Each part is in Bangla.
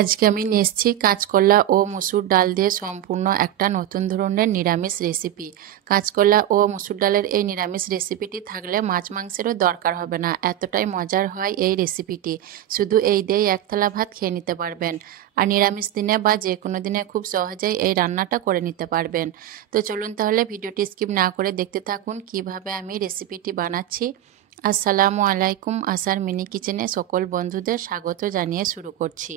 আজকে আমি নিয়ে এসেছি কাঁচকলা ও মসুর ডাল দিয়ে সম্পূর্ণ একটা নতুন ধরনের নিরামিষ রেসিপি। কাঁচকলা ও মসুর ডালের এই নিরামিষ রেসিপিটি থাকলে মাছ মাংসেরও দরকার হবে না, এতটাই মজার হয় এই রেসিপিটি। শুধু এই দিয়েই এক থালা ভাত খেয়ে নিতে পারবেন। আর নিরামিষ দিনে বা যে কোনো দিনে খুব সহজেই এই রান্নাটা করে নিতে পারবেন। তো চলুন তাহলে ভিডিওটি স্কিপ না করে দেখতে থাকুন কিভাবে আমি রেসিপিটি বানাচ্ছি। আসসালামু আলাইকুম, আসার মিনি কিচেনে সকল বন্ধুদের স্বাগত জানিয়ে শুরু করছি।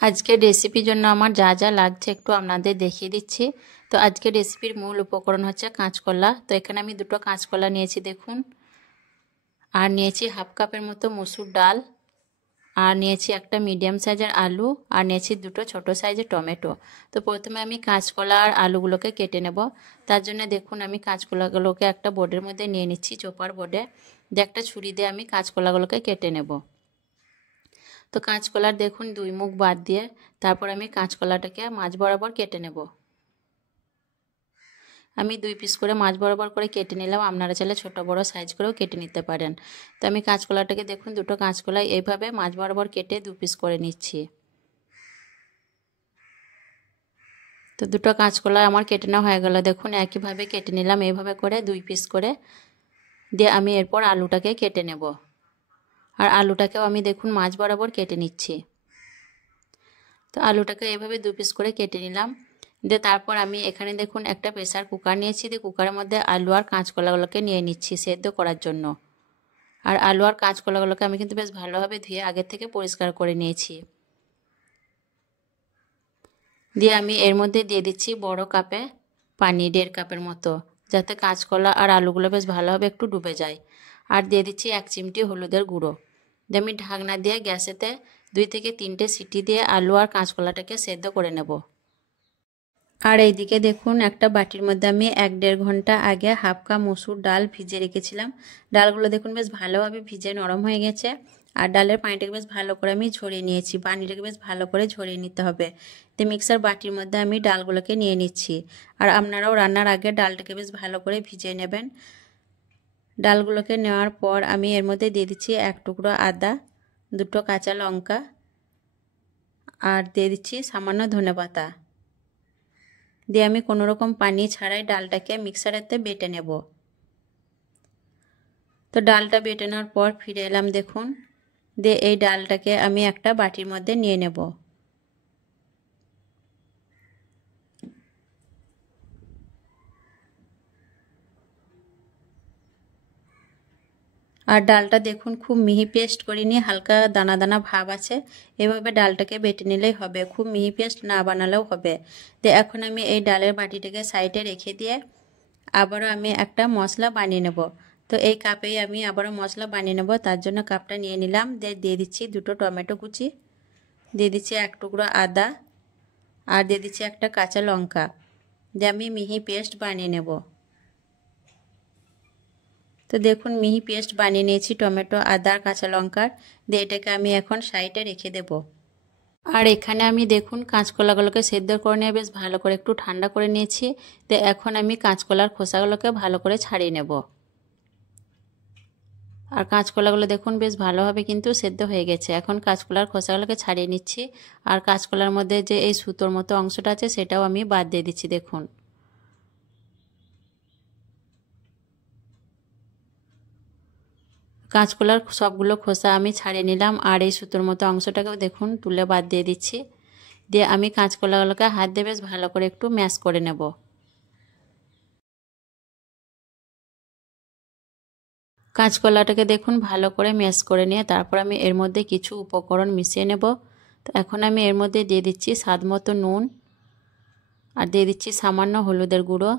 আজকের রেসিপির জন্য আমার যা যা লাগছে একটু আপনাদের দেখিয়ে দিচ্ছি। তো আজকের রেসিপির মূল উপকরণ হচ্ছে কাঁচকলা। তো এখানে আমি দুটো কাঁচকলা নিয়েছি দেখুন, আর নিয়েছি হাফ কাপের মতো মসুর ডাল, আর নিয়েছি একটা মিডিয়াম সাইজের আলু, আর নিয়েছি দুটো ছোট সাইজের টমেটো। তো প্রথমে আমি কাঁচকলা আর আলুগুলোকে কেটে নেব। তার জন্য দেখুন আমি কাঁচকলাগুলোকে একটা বোর্ডের মধ্যে নিয়ে নিচ্ছি, চোপার বোর্ডে। দিয়ে একটা ছুরি দিয়ে আমি কাঁচকলাগুলোকে কেটে নেব। তো কাঁচকলার দেখুন দুই মুখ বাদ দিয়ে তারপর আমি কাঁচকলাটাকে মাঝ বরাবর কেটে নেব। আমি দুই পিস করে মাঝ বরাবর করে কেটে নিলাম, আপনারা চাইলে ছোট বড় সাইজ করেও কেটে নিতে পারেন। তো আমি কাঁচকলাটাকে দেখুন দুটো কাঁচকলা এইভাবে মাঝ বরাবর কেটে দু পিস করে নিচ্ছি। তো দুটো কাঁচকলা আমার কেটে নেওয়া হয়ে গেল, দেখুন একইভাবে কেটে নিলাম এইভাবে করে দুই পিস করে। দিয়ে আমি এরপর আলুটাকে কেটে নেব, আর আলুটাকেও আমি দেখুন মাঝ বরাবর কেটে নিচ্ছি। তো আলুটাকে এভাবে দু পিস করে কেটে নিলাম। দিয়ে তারপর আমি এখানে দেখুন একটা প্রেসার কুকার নিয়েছি, দিয়ে কুকারের মধ্যে আলু আর কাঁচকলাগুলোকে নিয়ে নিচ্ছি সেদ্ধ করার জন্য। আর আলু আর কাঁচকলাগুলোকে আমি কিন্তু বেশ ভালোভাবে ধুয়ে আগের থেকে পরিষ্কার করে নিয়েছি। দিয়ে আমি এর মধ্যে দিয়ে দিচ্ছি বড় কাপে পানি, 1.5 কাপের মতো, যাতে কাঁচকলা আর আলুগুলো বেশ ভালোভাবে একটু ডুবে যায়। আর দিয়ে দিচ্ছি 1 চিমটি হলুদের গুঁড়ো। দিয়ে আমি ঢাকনা দিয়ে গ্যাসেতে 2 থেকে 3টে সিটি দিয়ে আলু আর কাঁচকলাটাকে সেদ্ধ করে নেব। আর এইদিকে দেখুন একটা বাটির মধ্যে আমি 1-1.5 ঘন্টা আগে হাফ কাপ মসুর ডাল ভিজে রেখেছিলাম। ডালগুলো দেখুন বেশ ভালোভাবে ভিজে নরম হয়ে গেছে। আর ডালের পানিটাকে বেশ ভালো করে আমি ঝরিয়ে নিয়েছি, পানিটাকে বেশ ভালো করে ঝরিয়ে নিতে হবে। তো মিক্সার বাটির মধ্যে আমি ডালগুলোকে নিয়ে নিচ্ছি। আর আপনারাও রান্নার আগে ডালটাকে বেশ ভালো করে ভিজিয়ে নেবেন। ডালগুলোকে নেওয়ার পর আমি এর মধ্যে দিয়ে দিচ্ছি 1 টুকরো আদা, 2টো কাঁচা লঙ্কা, আর দিয়ে দিচ্ছি সামান্য ধনেপাতা। দিয়ে আমি কোনো রকম পানি ছাড়াই ডালটাকে মিক্সারেতে বেটে নেব। তো ডালটা বেটে নেওয়ার পর ফিরে এলাম দেখুন। দিয়ে এই ডালটাকে আমি একটা বাটির মধ্যে নিয়ে নেব। আর ডালটা দেখুন খুব মিহি পেস্ট করিনি, হালকা দানা দানা ভাব আছে। এভাবে ডালটাকে বেটে নিলেই হবে, খুব মিহি পেস্ট না বানালেও হবে। তো এখন আমি এই ডালের বাটিটাকে সাইডে রেখে দিয়ে আবারও আমি একটা মশলা বানিয়ে নেব। তো এই কাপেই আমি আবারও মশলা বানিয়ে নেব, তার জন্য কাপটা নিয়ে নিলাম। দিয়ে দিচ্ছি 2টো টমেটো কুচি, দিয়ে দিচ্ছি 1 টুকরো আদা, আর দিয়ে দিচ্ছি একটা কাঁচা লঙ্কা। দিয়ে আমি মিহি পেস্ট বানিয়ে নেব। তো দেখুন মিহি পেস্ট বানিয়ে নিয়েছি টমেটো, আদা, কাঁচা লঙ্কার। দিয়ে এটাকে আমি এখন সাইডে রেখে দেব। আর এখানে আমি দেখুন কাঁচকলাগুলোকে সেদ্ধ করে নিয়ে বেশ ভালো করে একটু ঠান্ডা করে নিয়েছি। তো এখন আমি কাঁচকলার খোসাগুলোকে ভালো করে ছাড়িয়ে নেব। আর কাঁচকলাগুলো দেখুন বেশ ভালোভাবে কিন্তু সেদ্ধ হয়ে গেছে। এখন কাঁচকলার খোসাগুলোকে ছাড়িয়ে নিচ্ছি। আর কাঁচকলার মধ্যে যে এই সুতোর মতো অংশটা আছে সেটাও আমি বাদ দিয়ে দিচ্ছি দেখুন। কাঁচকলার সবগুলো খোসা আমি ছাড়িয়ে নিলাম, আর এই সুতোর মতো অংশটাকেও দেখুন তুলে বাদ দিয়ে দিচ্ছি। দিয়ে আমি কাঁচকলাগুলোকে হাত দিয়ে বেশ ভালো করে একটু ম্যাশ করে নেব। কাঁচকলাটাকে দেখুন ভালো করে ম্যাশ করে নিয়ে তারপর আমি এর মধ্যে কিছু উপকরণ মিশিয়ে নেব। তো এখন আমি এর মধ্যে দিয়ে দিচ্ছি স্বাদ মতো নুন, আর দিয়ে দিচ্ছি সামান্য হলুদের গুঁড়ো,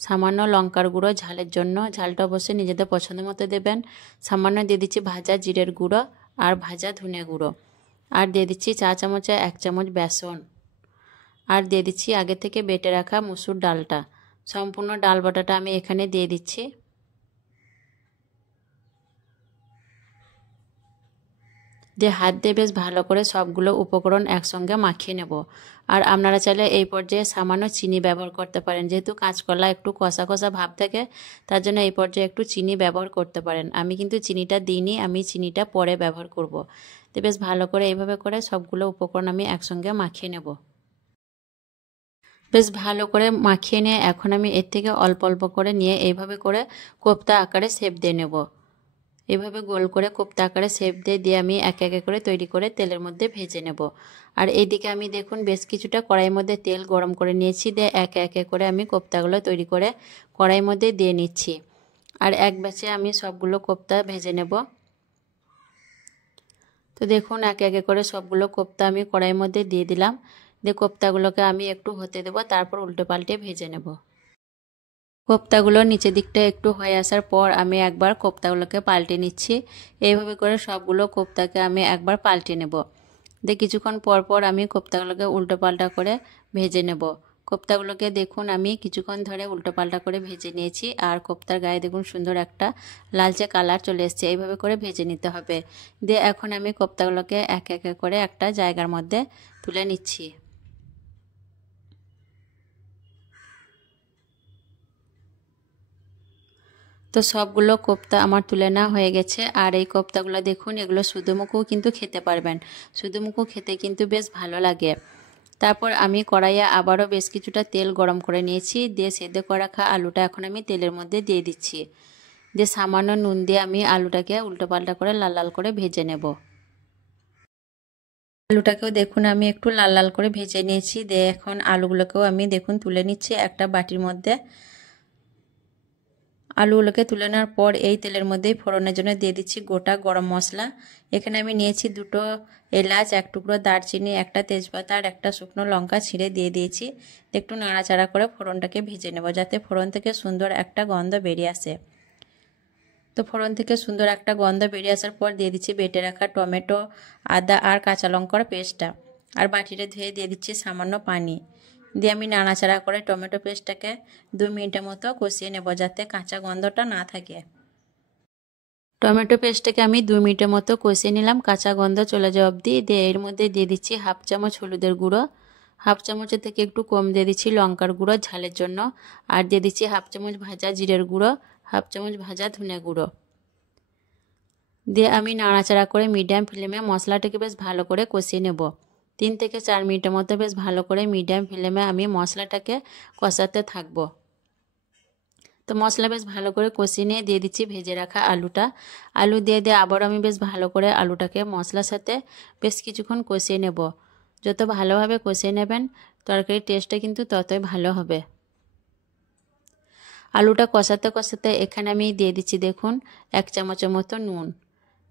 সামান্য লঙ্কার গুঁড়ো ঝালের জন্য, ঝালটা অবশ্যই নিজেদের পছন্দ মতো দেবেন। সামান্য দিয়ে দিচ্ছি ভাজা জিরের গুঁড়ো আর ভাজা ধনে গুঁড়ো, আর দিয়ে দিচ্ছি চা চামচে 1 চামচ বেসন, আর দিয়ে দিচ্ছি আগে থেকে বেটে রাখা মসুর ডালটা। সম্পূর্ণ ডাল বাটাটা আমি এখানে দিয়ে দিচ্ছি। দিয়ে হাত দিয়ে বেশ ভালো করে সবগুলো উপকরণ একসঙ্গে মাখিয়ে নেব। আর আপনারা চাইলে এই পর্যায়ে সামান্য চিনি ব্যবহার করতে পারেন, যেহেতু কাঁচকলা একটু কষা কষা ভাব থাকে, তার জন্য এই পর্যায়ে একটু চিনি ব্যবহার করতে পারেন। আমি কিন্তু চিনিটা দিইনি, আমি চিনিটা পরে ব্যবহার করব। তো বেশ ভালো করে এইভাবে করে সবগুলো উপকরণ আমি একসঙ্গে মাখিয়ে নেব। বেশ ভালো করে মাখিয়ে নিয়ে এখন আমি এর থেকে অল্প অল্প করে নিয়ে এইভাবে করে কোপ্তা আকারে শেপ দিয়ে নেব। এইভাবে গোল করে কোপ্তা আকারে শেপ দিয়ে আমি একে একে করে তৈরি করে তেলের মধ্যে ভেজে নেব। আর এইদিকে আমি দেখুন বেশ কিছুটা কড়াইয়ের মধ্যে তেল গরম করে নিয়েছি, দিয়ে একে একে করে আমি কোপ্তাগুলো তৈরি করে কড়াইয়ের মধ্যে দিয়ে নিচ্ছি। আর এক ব্যাচে আমি সবগুলো কোপ্তা ভেজে নেব। তো দেখুন একে একে করে সবগুলো কোপ্তা আমি কড়াইয়ের মধ্যে দিয়ে দিলাম। দিয়ে কোপ্তাগুলোকে আমি একটু হতে দেব, তারপর উল্টে পাল্টে ভেজে নেব। কোপ্তাগুলো নিচের দিকটা একটু হয়ে আসার পর আমি একবার কোপ্তাগুলোকে পাল্টে নিচ্ছি। এইভাবে করে সবগুলো কোপ্তাকে আমি একবার পাল্টে নেব। দিয়ে কিছুক্ষণ পর পর আমি কোপ্তাগুলোকে উল্টো পাল্টা করে ভেজে নেব। কোপ্তাগুলোকে দেখুন আমি কিছুক্ষণ ধরে উল্টো পাল্টা করে ভেজে নিয়েছি, আর কোপ্তার গায়ে দেখুন সুন্দর একটা লালচে কালার চলে এসেছে। এইভাবে করে ভেজে নিতে হবে। দিয়ে এখন আমি কোপ্তাগুলোকে একে একে করে একটা জায়গার মধ্যে তুলে নিচ্ছি। তো সবগুলো কোপ্তা আমার তুলে নেওয়া হয়ে গেছে। আর এই কোপ্তাগুলো দেখুন, এগুলো শুধুমুখও কিন্তু খেতে পারবেন, শুধুমুখও খেতে কিন্তু বেশ ভালো লাগে। তারপর আমি কড়াইয়ে আবারও বেশ কিছুটা তেল গরম করে নিয়েছি, দিয়ে সেদ্ধ করে রাখা আলুটা এখন আমি তেলের মধ্যে দিয়ে দিচ্ছি। দিয়ে সামান্য নুন দিয়ে আমি আলুটাকে উল্টোপাল্টা করে লাল লাল করে ভেজে নেব। আলুটাকেও দেখুন আমি একটু লাল লাল করে ভেজে নিয়েছি। দিয়ে এখন আলুগুলোকেও আমি দেখুন তুলে নিচ্ছি একটা বাটির মধ্যে। আলুগুলোকে তুলে নেওয়ার পর এই তেলের মধ্যেই ফোড়নের জন্য দিয়ে দিচ্ছি গোটা গরম মশলা। এখানে আমি নিয়েছি 2টো এলাচ, 1 টুকরো দারচিনি, একটা তেজপাতা আর একটা শুকনো লঙ্কা ছিঁড়ে দিয়ে দিয়েছি। একটু নাড়াচাড়া করে ফোড়নটাকে ভেজে নেব, যাতে ফোড়ন থেকে সুন্দর একটা গন্ধ বেরিয়ে আসে। তো ফোড়ন থেকে সুন্দর একটা গন্ধ বেরিয়ে আসার পর দিয়ে দিচ্ছি বেটে রাখা টমেটো, আদা আর কাঁচা লঙ্কার পেস্টটা। আর বাটিতে ধুয়ে দিয়ে দিচ্ছি সামান্য পানি। দিয়ে আমি নাড়াচাড়া করে টমেটো পেস্টটাকে 2 মিনিটের মতো কষিয়ে নেব, যাতে কাঁচা গন্ধটা না থাকে। টমেটো পেস্টটাকে আমি 2 মিনিটের মতো কষিয়ে নিলাম কাঁচা গন্ধ চলে যাওয়া অবধি। দিয়ে এর মধ্যে দিয়ে দিচ্ছি 1/2 চামচ হলুদের গুঁড়ো, 1/2 চামচের থেকে একটু কম দিয়ে দিচ্ছি লঙ্কার গুঁড়ো ঝালের জন্য, আর দিয়ে দিচ্ছি 1/2 চামচ ভাজা জিরের গুঁড়ো, 1/2 চামচ ভাজা ধনে গুঁড়ো। দিয়ে আমি নাড়াচাড়া করে মিডিয়াম ফ্লেমে মশলাটাকে বেশ ভালো করে কষিয়ে নেব। 3 থেকে 4 মিনিটের মতো বেশ ভালো করে মিডিয়াম ফ্লেমে আমি মশলাটাকে কষাতে থাকব। তো মশলা বেশ ভালো করে কষিয়ে নিয়ে দিয়ে দিচ্ছি ভেজে রাখা আলুটা। আলু দিয়ে আবারও আমি বেশ ভালো করে আলুটাকে মশলার সাথে বেশ কিছুক্ষণ কষিয়ে নেব। যত ভালোভাবে কষিয়ে নেবেন তরকারির টেস্টটা কিন্তু ততই ভালো হবে। আলুটা কষাতে কষাতে এখানে আমি দিয়ে দিচ্ছি দেখুন 1 চামচের মতো নুন।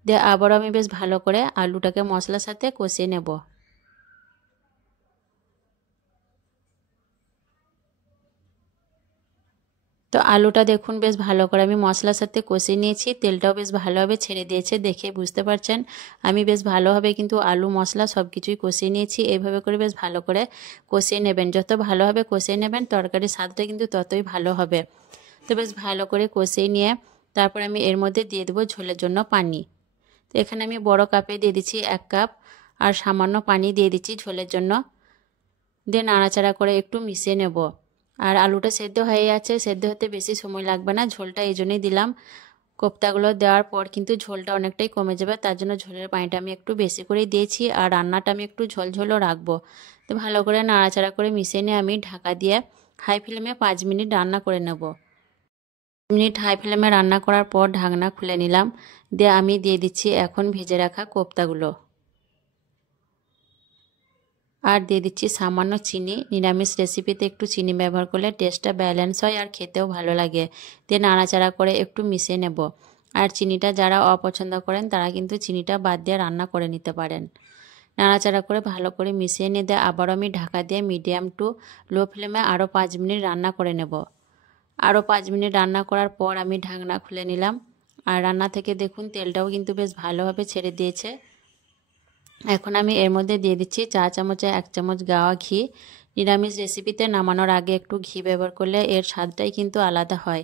দিয়ে আবারও আমি বেশ ভালো করে আলুটাকে মশলার সাথে কষিয়ে নেব। তো আলুটা দেখুন বেশ ভালো করে আমি মশলার সাথে কষিয়ে নিয়েছি, তেলটাও বেশ ভালোভাবে ছেড়ে দিয়েছে, দেখে বুঝতে পারছেন আমি বেশ ভালোভাবে কিন্তু আলু মশলা সব কিছুই কষিয়ে নিয়েছি। এইভাবে করে বেশ ভালো করে কষিয়ে নেবেন, যত ভালোভাবে কষিয়ে নেবেন তরকারির স্বাদটা কিন্তু ততই ভালো হবে। তো বেশ ভালো করে কষিয়ে নিয়ে তারপর আমি এর মধ্যে দিয়ে দেবো ঝোলের জন্য পানি। তো এখানে আমি বড় কাপে দিয়ে দিচ্ছি 1 কাপ, আর সামান্য পানি দিয়ে দিচ্ছি ঝোলের জন্য। দিয়ে নাড়াচাড়া করে একটু মিশিয়ে নেব। আর আলুটা সেদ্ধ হয়ে যাচ্ছে, সেদ্ধ হতে বেশি সময় লাগবে না, ঝোলটা এই জন্যই দিলাম। কোপ্তাগুলো দেওয়ার পর কিন্তু ঝোলটা অনেকটাই কমে যাবে, তার জন্য ঝোলের পানিটা আমি একটু বেশি করেই দিয়েছি, আর রান্নাটা আমি একটু ঝোলঝোলও রাখবো। তো ভালো করে নাড়াচাড়া করে মিশিয়ে নিয়ে আমি ঢাকা দিয়ে হাই ফ্লেমে 5 মিনিট রান্না করে নেব। 5 মিনিট হাই ফ্লেমে রান্না করার পর ঢাকনা খুলে নিলাম। দিয়ে আমি দিয়ে দিচ্ছি এখন ভেজে রাখা কোপ্তাগুলো, আর দিয়ে দিচ্ছি সামান্য চিনি। নিরামিষ রেসিপিতে একটু চিনি ব্যবহার করলে টেস্টটা ব্যালেন্স হয় আর খেতেও ভালো লাগে। দিয়ে নাড়াচাড়া করে একটু মিশিয়ে নেব। আর চিনিটা যারা অপছন্দ করেন তারা কিন্তু চিনিটা বাদ দিয়ে রান্না করে নিতে পারেন। নাড়াচাড়া করে ভালো করে মিশিয়ে নিয়ে আবারও আমি ঢাকা দিয়ে মিডিয়াম টু লো ফ্লেমে আরও 5 মিনিট রান্না করে নেব। আরও 5 মিনিট রান্না করার পর আমি ঢাকনা খুলে নিলাম। আর রান্না থেকে দেখুন তেলটাও কিন্তু বেশ ভালোভাবে ছেড়ে দিয়েছে। এখন আমি এর মধ্যে দিয়ে দিচ্ছি চা চামচে 1 চামচ গাওয়া ঘি। নিরামিষ রেসিপিতে নামানোর আগে একটু ঘি ব্যবহার করলে এর স্বাদটাই কিন্তু আলাদা হয়।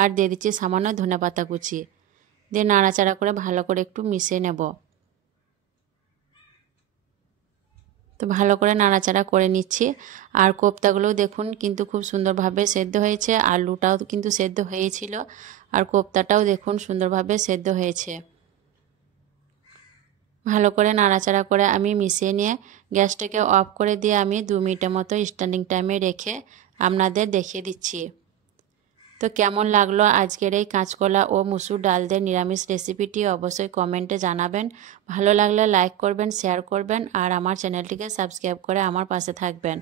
আর দিয়ে দিচ্ছি সামান্য ধনেপাতা কুচি। দিয়ে নাড়াচাড়া করে ভালো করে একটু মিশিয়ে নেব। তো ভালো করে নাড়াচাড়া করে নিচ্ছি। আর কোপ্তাগুলোও দেখুন কিন্তু খুব সুন্দরভাবে সেদ্ধ হয়েছে, আলুটাও কিন্তু সেদ্ধ হয়েছিল, আর কোপ্তাটাও দেখুন সুন্দরভাবে সেদ্ধ হয়েছে। ভালো করে নাড়াচাড়া করে আমি মিশিয়ে নিয়ে গ্যাসটাকে অফ করে দিয়ে আমি 2 মিনিটের মতো স্ট্যান্ডিং টাইমে রেখে আপনাদের দেখিয়ে দিচ্ছি। তো কেমন লাগলো আজকের এই কাঁচকলা ও মুসুর ডাল দিয়ে নিরামিষ রেসিপিটি অবশ্যই কমেন্টে জানাবেন। ভালো লাগলে লাইক করবেন, শেয়ার করবেন, আর আমার চ্যানেলটিকে সাবস্ক্রাইব করে আমার পাশে থাকবেন।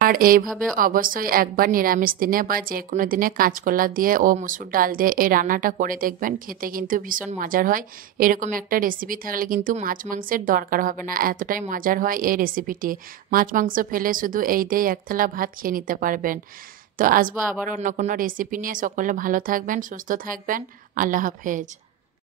আর এইভাবে অবশ্যই একবার নিরামিষ দিনে বা যে কোনো দিনে কাঁচকলা দিয়ে ও মুসুর ডাল দিয়ে এই রান্নাটা করে দেখবেন, খেতে কিন্তু ভীষণ মজার হয়। এরকম একটা রেসিপি থাকলে কিন্তু মাছ মাংসের দরকার হবে না, এতটাই মজার হয় এই রেসিপিটি। মাছ মাংস ফেলে শুধু এই দিয়ে এক থালা ভাত খেয়ে নিতে পারবেন। তো আসবো আবার অন্য কোনো রেসিপি নিয়ে। সকলে ভালো থাকবেন, সুস্থ থাকবেন। আল্লাহ হাফেজ।